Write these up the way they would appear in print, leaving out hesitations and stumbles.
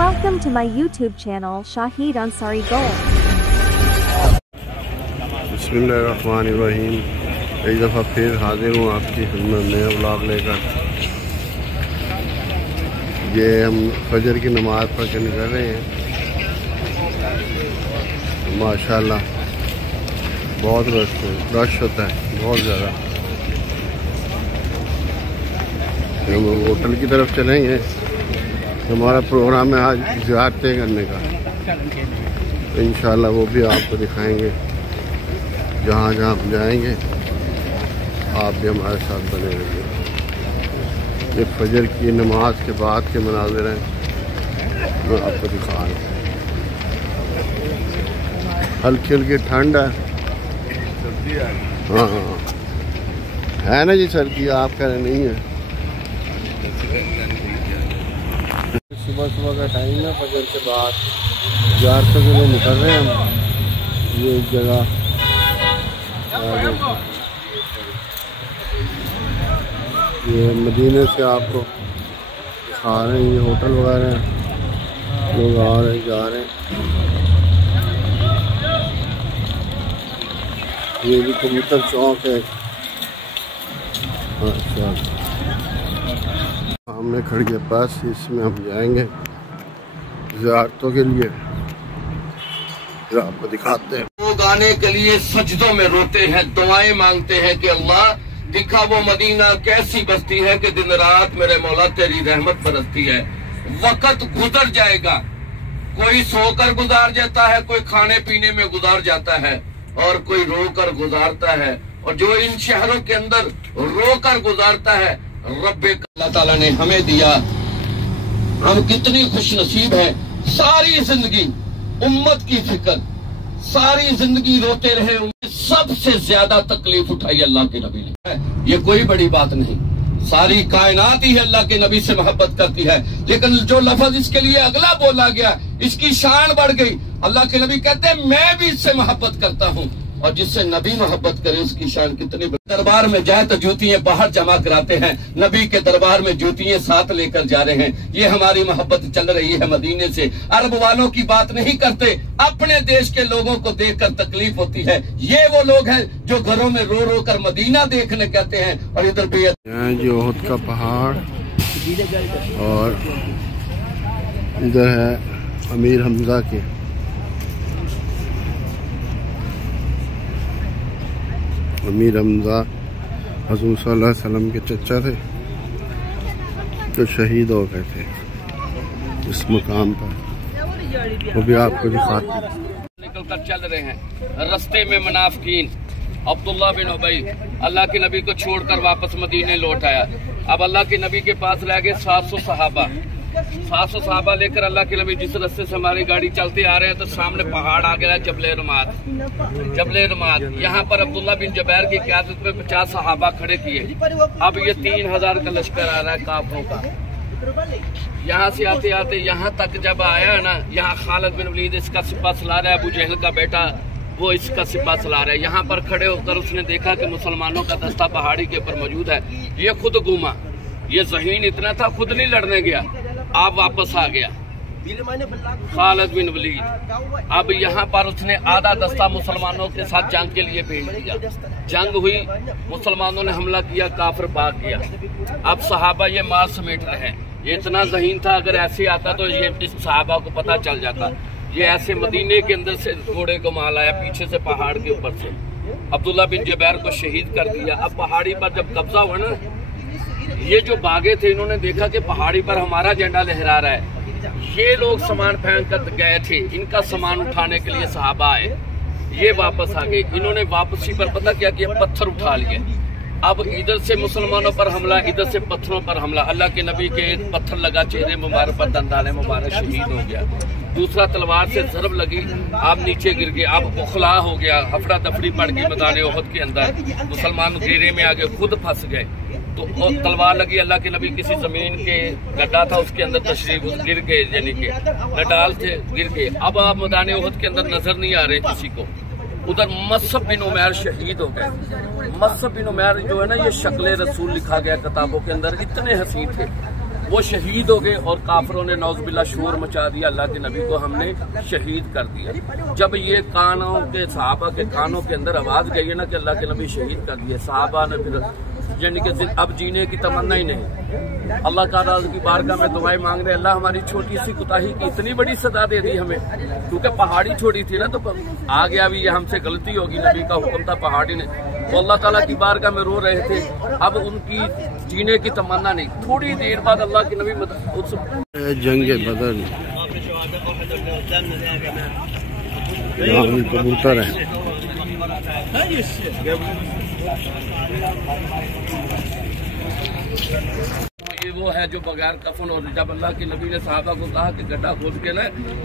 Welcome to my YouTube channel Shahid Ansari Gold. बिस्मिल्लाहिर्रहमानिर्रहीम। एक दफ़ा फिर हाजिर हूँ आपकी खिदमत में व्लॉग लेकर। ये हम फजर की नमाज़ पढ़ के निकल रहे हैं। माशाल्लाह बहुत रश होता है, बहुत ज़्यादा। हम होटल की तरफ चलेंगे। हमारा प्रोग्राम है आज ज़ियारतें करने का। इंशाल्लाह वो भी आपको दिखाएंगे। जहाँ जहाँ हम जाएंगे आप भी हमारे साथ बने रहिए। ये फजर की नमाज के बाद के मनाज़िर हैं, मैं आपको दिखा रहा हूँ। हल्की हल्की ठंड है। हाँ है ना जी सर्दी, आप कह रहे नहीं है। सुबह सुबह का टाइम है, फजर के बाद ज़ियारतों के लिए निकल रहे हैं हम। ये एक जगह ये मदीने से आपको दिखा रहे हैं। ये होटल वगैरह हैं, लोग आ रहे जा रहे हैं। ये भी कबूतर चौक है। अच्छा सामने खड़ी है बस, इसमें हम जाएंगे ज़ियारतों के लिए। आपको दिखाते हैं। वो गाने के लिए सजदों में रोते हैं, दुआएं मांगते हैं कि अल्लाह दिखा वो मदीना कैसी बस्ती है कि दिन रात मेरे मौला तेरी रहमत बरसती है। वक्त गुजर जाएगा, कोई सोकर गुजार जाता है, कोई खाने पीने में गुजार जाता है और कोई रोकर गुजारता है। और जो इन शहरों के अंदर रोकर गुजारता है, रब्बे अल्लाह ताला ने हमें दिया। हम कितनी खुश नसीब हैं। सारी जिंदगी उम्मत की फिक्र, सारी जिंदगी रोते रहे। सबसे ज्यादा तकलीफ उठाई अल्लाह के नबी ने। ये कोई बड़ी बात नहीं, सारी कायनात ही अल्लाह के नबी से मोहब्बत करती है। लेकिन जो लफ्ज इसके लिए अगला बोला गया, इसकी शान बढ़ गई। अल्लाह के नबी कहते हैं मैं भी इससे मोहब्बत करता हूँ, और जिससे नबी मोहब्बत करे उसकी शान कितनी। दरबार में जाए तो जूतियां बाहर जमा कराते हैं, नबी के दरबार में जूतियां साथ लेकर जा रहे हैं। ये हमारी मोहब्बत चल रही है मदीने से। अरब वालों की बात नहीं करते, अपने देश के लोगों को देखकर तकलीफ होती है। ये वो लोग हैं जो घरों में रो रो कर मदीना देखने कहते हैं। और इधर भी जो ओहद का पहाड़ और इधर है अमीर हमजा के। अमीर हमजा हुज़ूर सल्लल्लाहु अलैहि वसल्लम के चचा थे, जो शहीद हो गए थे इस मुकाम पर। वो भी आपको दिखाते हैं। निकल कर चल रहे हैं, रास्ते में मुनाफिकीन अब्दुल्ला बिन उबई अल्लाह के नबी को छोड़कर वापस मदीने लौट आया। अब अल्लाह के नबी के पास रह गए 700 सहाबा। 700 सहाबा लेकर अल्लाह के नबी जिस रास्ते से हमारी गाड़ी चलते आ रहे हैं, तो सामने पहाड़ आ गया जबले रुमात। यहाँ पर अब्दुल्ला बिन जुबैर की क़यादत में 50 सहाबा खड़े किए। अब ये 3000 का लश्कर आ रहा है काफरों का। यहाँ से आते आते यहाँ तक जब आया ना, यहाँ खालिद बिन वलीद इसका सिपा सलार है, अबू जहल का बेटा वो इसका सिपा सलार है। यहाँ पर खड़े होकर उसने देखा कि मुसलमानों का दस्ता पहाड़ी के ऊपर मौजूद है। ये खुद घूमा, ये ज़हीन इतना था खुद नहीं लड़ने गया, आप वापस आ गया खालिद बिन वलीद। अब यहाँ पर उसने आधा दस्ता मुसलमानों के साथ जंग के लिए भेज दिया। जंग हुई, मुसलमानों ने हमला किया, काफिर भाग गया। अब सहाबा ये माल समेट रहे हैं। ये इतना ज़हीन था, अगर ऐसे आता तो ये इस सहाबा को पता चल जाता। ये ऐसे मदीने के अंदर से घोड़े को माल आया, पीछे से पहाड़ के ऊपर से अब्दुल्ला बिन जुबैर को शहीद कर दिया। अब पहाड़ी पर जब कब्जा हुआ ना, ये जो भागे थे इन्होंने देखा कि पहाड़ी पर हमारा झंडा लहरा रहा है। ये लोग सामान फेंक कर गए थे, इनका सामान उठाने के लिए सहाबा आए, ये वापस आ गए। इन्होंने वापसी पर पता क्या किया, पत्थर उठा लिए। अब इधर से मुसलमानों पर हमला, इधर से पत्थरों पर हमला। अल्लाह के नबी के पत्थर लगा चेहरे मुबारक पर, दंदाने मुबारक, शहीद हो गया। दूसरा तलवार से ज़रब लगी, आप नीचे गिर गए। अब बुखला हो गया, हफड़ा दफड़ी पड़ गई मैदान उहद के अंदर। मुसलमान घेरे में आ गए, खुद फंस गए। तो तलवार लगी, अल्लाह के नबी किसी जमीन के गड्ढा था उसके अंदर तशरीफ गिर गए, यानी कि नडाल थे, गिर गए। अब आप मैदान उहद के अंदर नजर नहीं आ रहे किसी को। उधर मसअब बिन उमैर शहीद हो गए। मसअब बिन उमैर जो है ना, ये शक्ल रसूल लिखा गया किताबों के अंदर, इतने हसीन थे। वो शहीद हो गए और काफरों ने नौज़बिल्लाह शोर मचा दिया, अल्लाह के नबी को हमने शहीद कर दिया। जब ये कानों के सहाबा के कानों के अंदर आवाज गई है ना कि अल्लाह के नबी शहीद कर दिए, सहाबा ने फिर यानी कि अब जीने की तमन्ना ही नहीं। अल्लाह ताला की बारगाह में दुआएं मांग रहे, अल्लाह हमारी छोटी सी कोताही की इतनी बड़ी सजा दे दी हमें, क्योंकि पहाड़ी छोड़ी थी ना, तो आ गया भी ये हमसे गलती होगी, नबी का हुक्म था पहाड़ी ने। वो अल्लाह ताला की बारगाह में रो रहे थे, अब उनकी जीने की तमन्ना नहीं। थोड़ी देर बाद अल्लाह के नबी जंग बदर कबूतर है। ये वो है जो बगैर कफन, और जब अल्लाह के नबी ने साहबा को कहा कि गड्ढा खोद के ना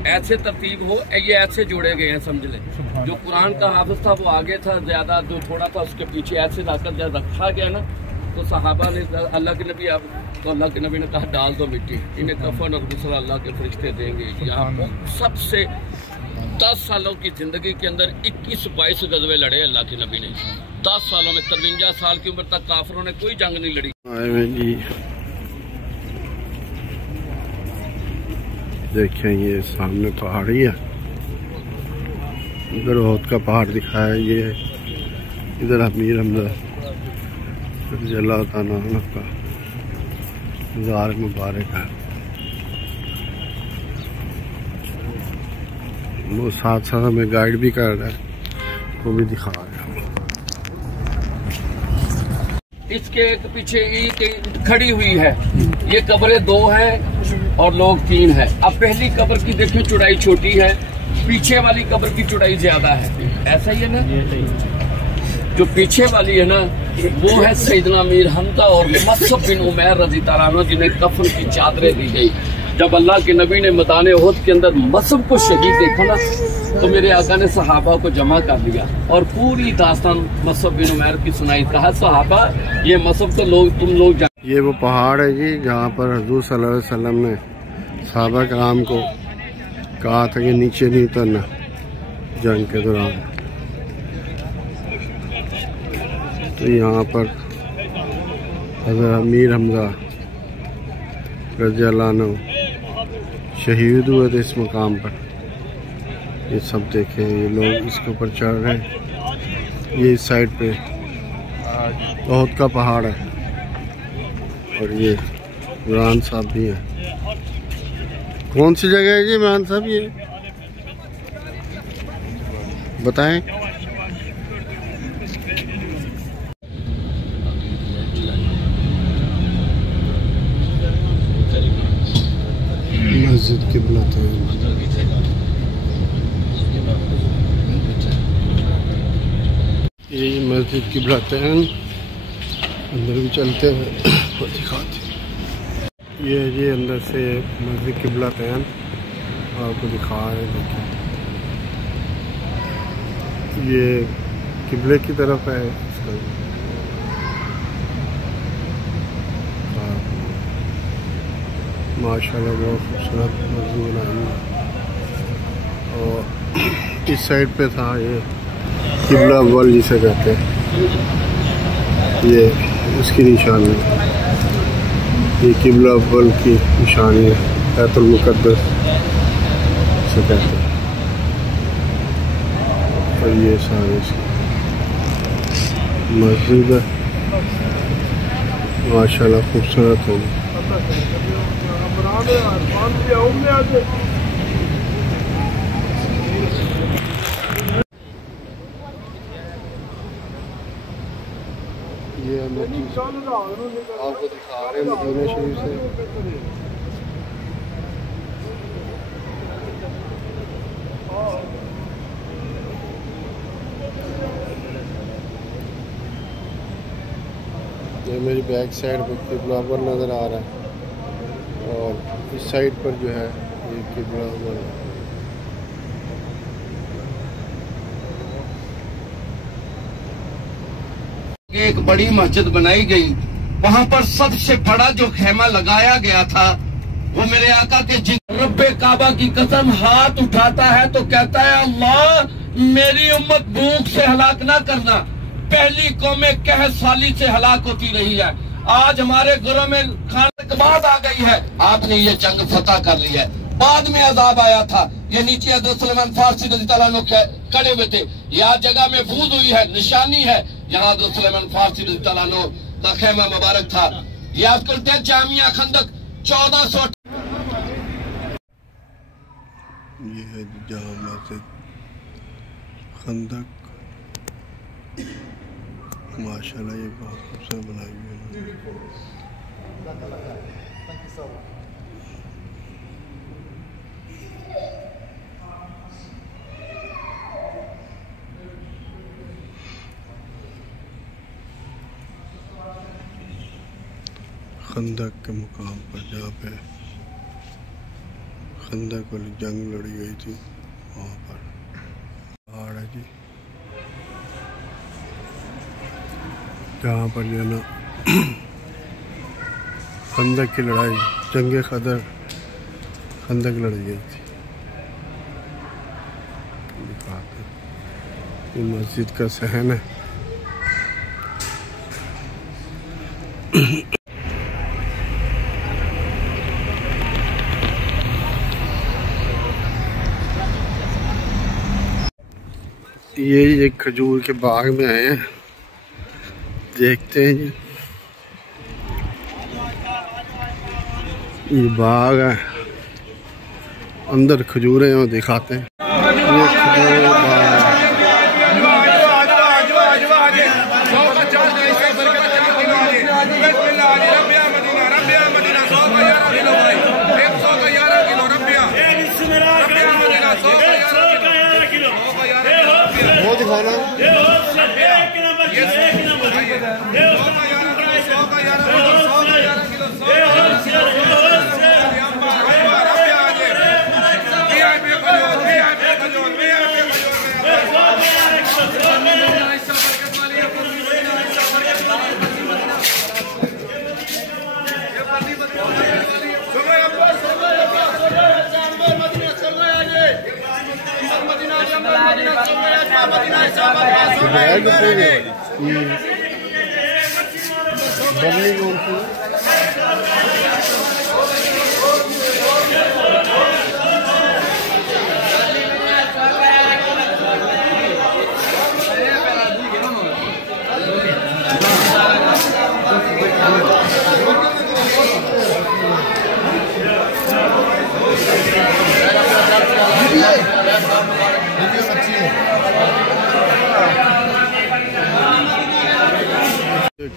ऐसे तरतीब हो, ये ऐसे जोड़े गए हैं, समझ ले। जो कुरान का हाफिज था वो आगे था ज्यादा, जो थोड़ा था उसके पीछे ऐसे जाकर जब रखा गया ना, तो साहबा ने अल्लाह के नबी अब तो अल्लाह के नबी ने कहा डाल दो मिट्टी, इन्हें कफन और गुस्सा अल्लाह के फरिश्ते देंगे। यहाँ सबसे 10 सालों की जिंदगी के अंदर 21-22 गजवे लड़े अल्लाह के नबी ने। 10 सालों में 53 साल की उम्र तक काफिरों ने कोई जंग नहीं लड़ी। देखें ये सामने पहाड़ी है, इधर बहुत का पहाड़ दिखाया, ये इधर अमीर हमजा जल्ला ताला का ज़ार मुबारक है। वो साथ साथ हमें गाइड भी कर रहा है, वो भी दिखा रहा है। इसके एक पीछे ईंट खड़ी हुई है, ये कब्रें 2 हैं और लोग 3 हैं। अब पहली कब्र की देखें चौड़ाई छोटी है, पीछे वाली कब्र की चौड़ाई ज्यादा है, ऐसा ही है ना। जो पीछे वाली है ना वो है सैयदना अमीर हमजा और मसअब बिन उमैर रज़ी अल्लाह अन्हु, जिन्हें कफन की चादरें दी गई। जब अल्लाह के नबी ने मैदान उहद के अंदर मसअब को शहीद देखा ना, तो मेरे आका ने सहाबा को जमा कर दिया और पूरी दास्तान मसअब बिन उमैर की सुनाई। कहा सहाबा ये मसअब तो लोग तुम लोग ये वो पहाड़ है जी जहाँ पर हुज़ूर सल्लल्लाहु अलैहि वसल्लम ने सहाबा कराम को कहा था कि नीचे नहीं उतरना जंग के दौरान। तो यहाँ पर हज़रत अमीर हमजा रज़ियल्लाहु अन्हु शहीद हुए थे इस मकाम पर। ये सब देखें, ये लोग इसके ऊपर चढ़ रहे हैं। ये इस साइड पे बहुत का पहाड़ है और ये इमरान साहब भी हैं। कौन सी जगह है जी इमरान साहब, ये बताएं। मस्जिद क़िबला ये मस्जिद क़िबला अंदर भी चलते हैं और दिखाते। ये अंदर से मस्जिद क़िबला आपको दिखा रहे हैं। देखिए ये क़िबले की तरफ है। माशाल्लाह बहुत खूबसूरत मस्जिद बनाई है। और इस साइड पे था ये क़िबला अव्वल जिसे कहते हैं, ये उसकी निशानी, ये क़िबला अव्वल की निशानी है, बैतुल मुक़द्दस से कहते हैं। और ये सारे मस्जिद है, माशाल्लाह खूबसूरत है। ये आपको दिखा रहे हैं मदीना शरीफ से। ये मेरी बैक साइड पे क़िबला अव्वल नज़र आ रहा है और इस साइड पर जो है ये क़िबला अव्वल है। एक बड़ी मस्जिद बनाई गई, वहां पर सबसे बड़ा जो खेमा लगाया गया था वो मेरे आका के रब्बे काबा की कसम हाथ उठाता है तो कहता है अल्लाह मेरी उम्मत भूख से हलाक ना करना। पहली कौमें कहत साली से हलाक होती रही है, आज हमारे घरों में खाने के बाद आ गई है, आपने ये जंग फतह कर ली है। बाद में अजाब आया था, ये नीचे हज़रत सलमान फारसी रज़ी अल्लाह अन्हु खड़े हुए थे, यहाँ जगह महफूज हुई है, निशानी है, यहाँ हज़रत सलमान फारसी रज़ी अल्लाह अन्हु का खेमा मुबारक था। ये आप करते हैं जामिया खंदक 1400। ये है जामा मस्जिद खंदक, माशाल्लाह ये बहुत खूबसूरत बनाई हुई है। खंदक के मुकाम पर जहाँ पे खंदक वाली जंग लड़ी गई थी वहाँ पर पहाड़ है जी, जहाँ पर जो है ना खंदक की लड़ाई, जंग खदर खंदक लड़ी गई थी। ये मस्जिद का सहन है। ये एक खजूर के बाग में आए हैं, देखते हैं जी। ये बाग है, अंदर खजूरें हैं, वो दिखाते हैं। ये खजूर बाग वो दिखाना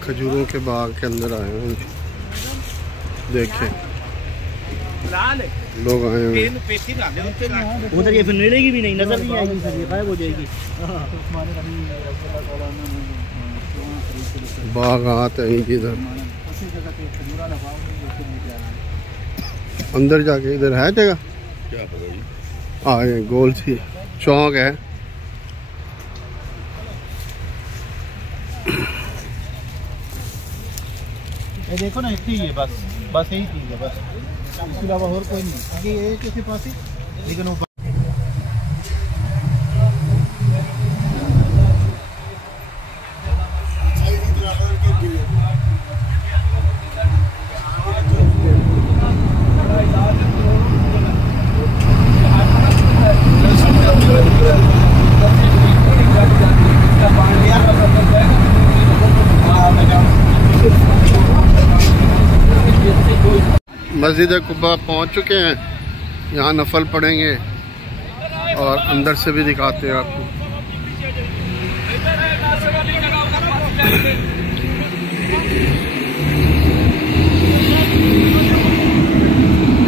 खजूरों के बाग के अंदर आए हैं, देखें लोग आए हुए। उधर ये फिर मिलेगी भी नहीं, नजर नहीं आएगी, फिर ये गायब हो जाएगी। बागात है इधर, अंदर जाके इधर है जगह, आए गोल सी चौक है। ये देखो ना, इतनी ही है बस, बस यही चीज है बस, इसके अलावा और कोई नहीं। आगे ये किसी पास ही, लेकिन वो मस्जिद कुब्बा पहुंच चुके हैं, यहाँ नफल पढ़ेंगे और अंदर से भी दिखाते हैं आपको।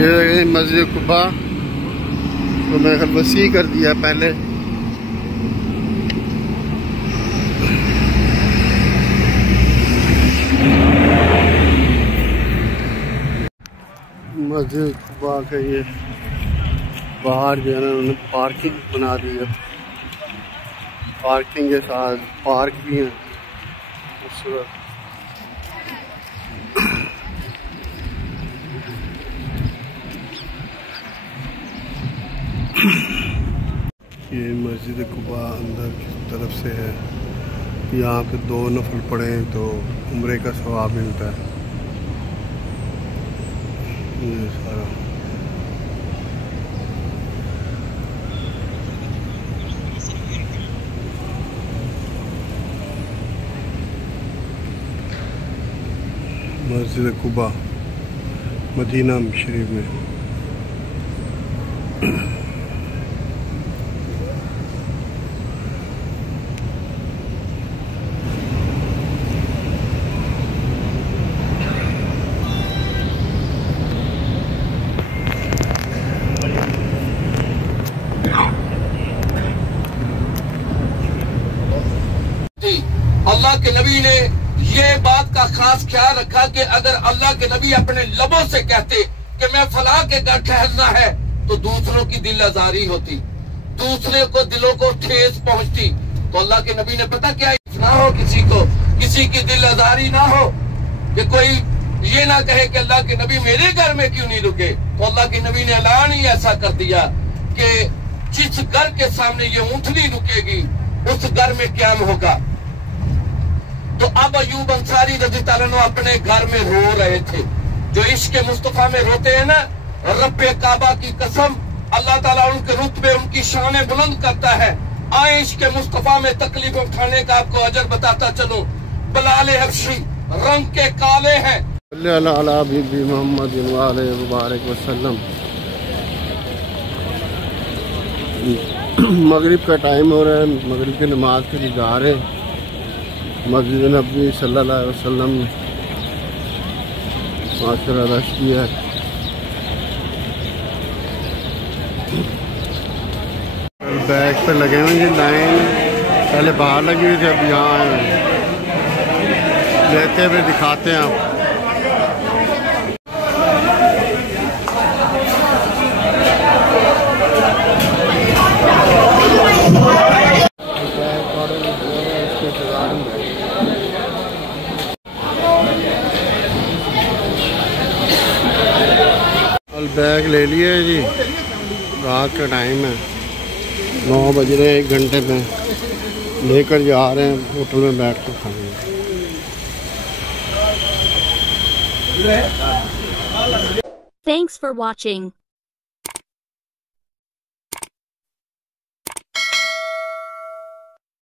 ये मस्जिद कुब्बा तो मैंने वसी कर दिया पहले। मस्जिद कुब्बा के ये बाहर जो है ना उन्होंने पार्किंग बना दी है, पार्किंग के साथ पार्क भी है खूबसूरत। ये मस्जिद कुब्बा अंदर की तरफ से है, यहाँ पे 2 नफल पढ़ें तो उम्रे का सवाब मिलता है। ये सारा मस्जिद कुबा मदीना शरीफ में। अल्लाह के नबी ने ये बात का खास ख्याल रखा कि अगर अल्लाह के नबी अपने लबों से कहते कि मैं फलां के घर ठहरना है तो दूसरों की दिल आजारी होती, दूसरे को दिलों को ठेस पहुंचती। तो अल्लाह के नबी ने पता क्या ना हो किसी की दिल आजारी ना हो कि कोई ये ना कहे कि अल्लाह के नबी मेरे घर में क्यों नहीं रुके। तो अल्लाह के नबी ने ऐलान ही ऐसा कर दिया कि जिस घर के सामने ये ऊँटनी रुकेगी उस घर में क़याम होगा। तो अब अयूब अंसारी रज़ी अल्लाह अन्हु अपने घर में रो रहे थे। जो इश्क मुस्तफा में रोते हैं ना, रब्बे काबा की कसम, अल्लाह ताला उनके रुतबे उनकी शान बुलंद करता है। आए इश्क मुस्तफा में तकलीफ उठाने का आपको अजर बताता चलो। बलाले हबशी रंग के काले हैं। अल्लाह बीबी मोहम्मद मुबारक वसल्लम। मगरिब का टाइम हो रहा है, मगरिब की नमाज के लिए जा रहे हैं मस्जिद नबी सल्लल्लाहु अलैहि वसल्लम ने माशरा रश किया है। बैग पे लगे हुए हैं लाइन, पहले बाहर लगी हुई थी, अब यहाँ आए हैं। लेते हुए दिखाते हैं आप। बैग ले लिए जी, रात का टाइम है, 9 बज रहे हैं, 1 घंटे में लेकर जा रहे हैं होटल में बैठ कर खाएंगे। Thanks for watching.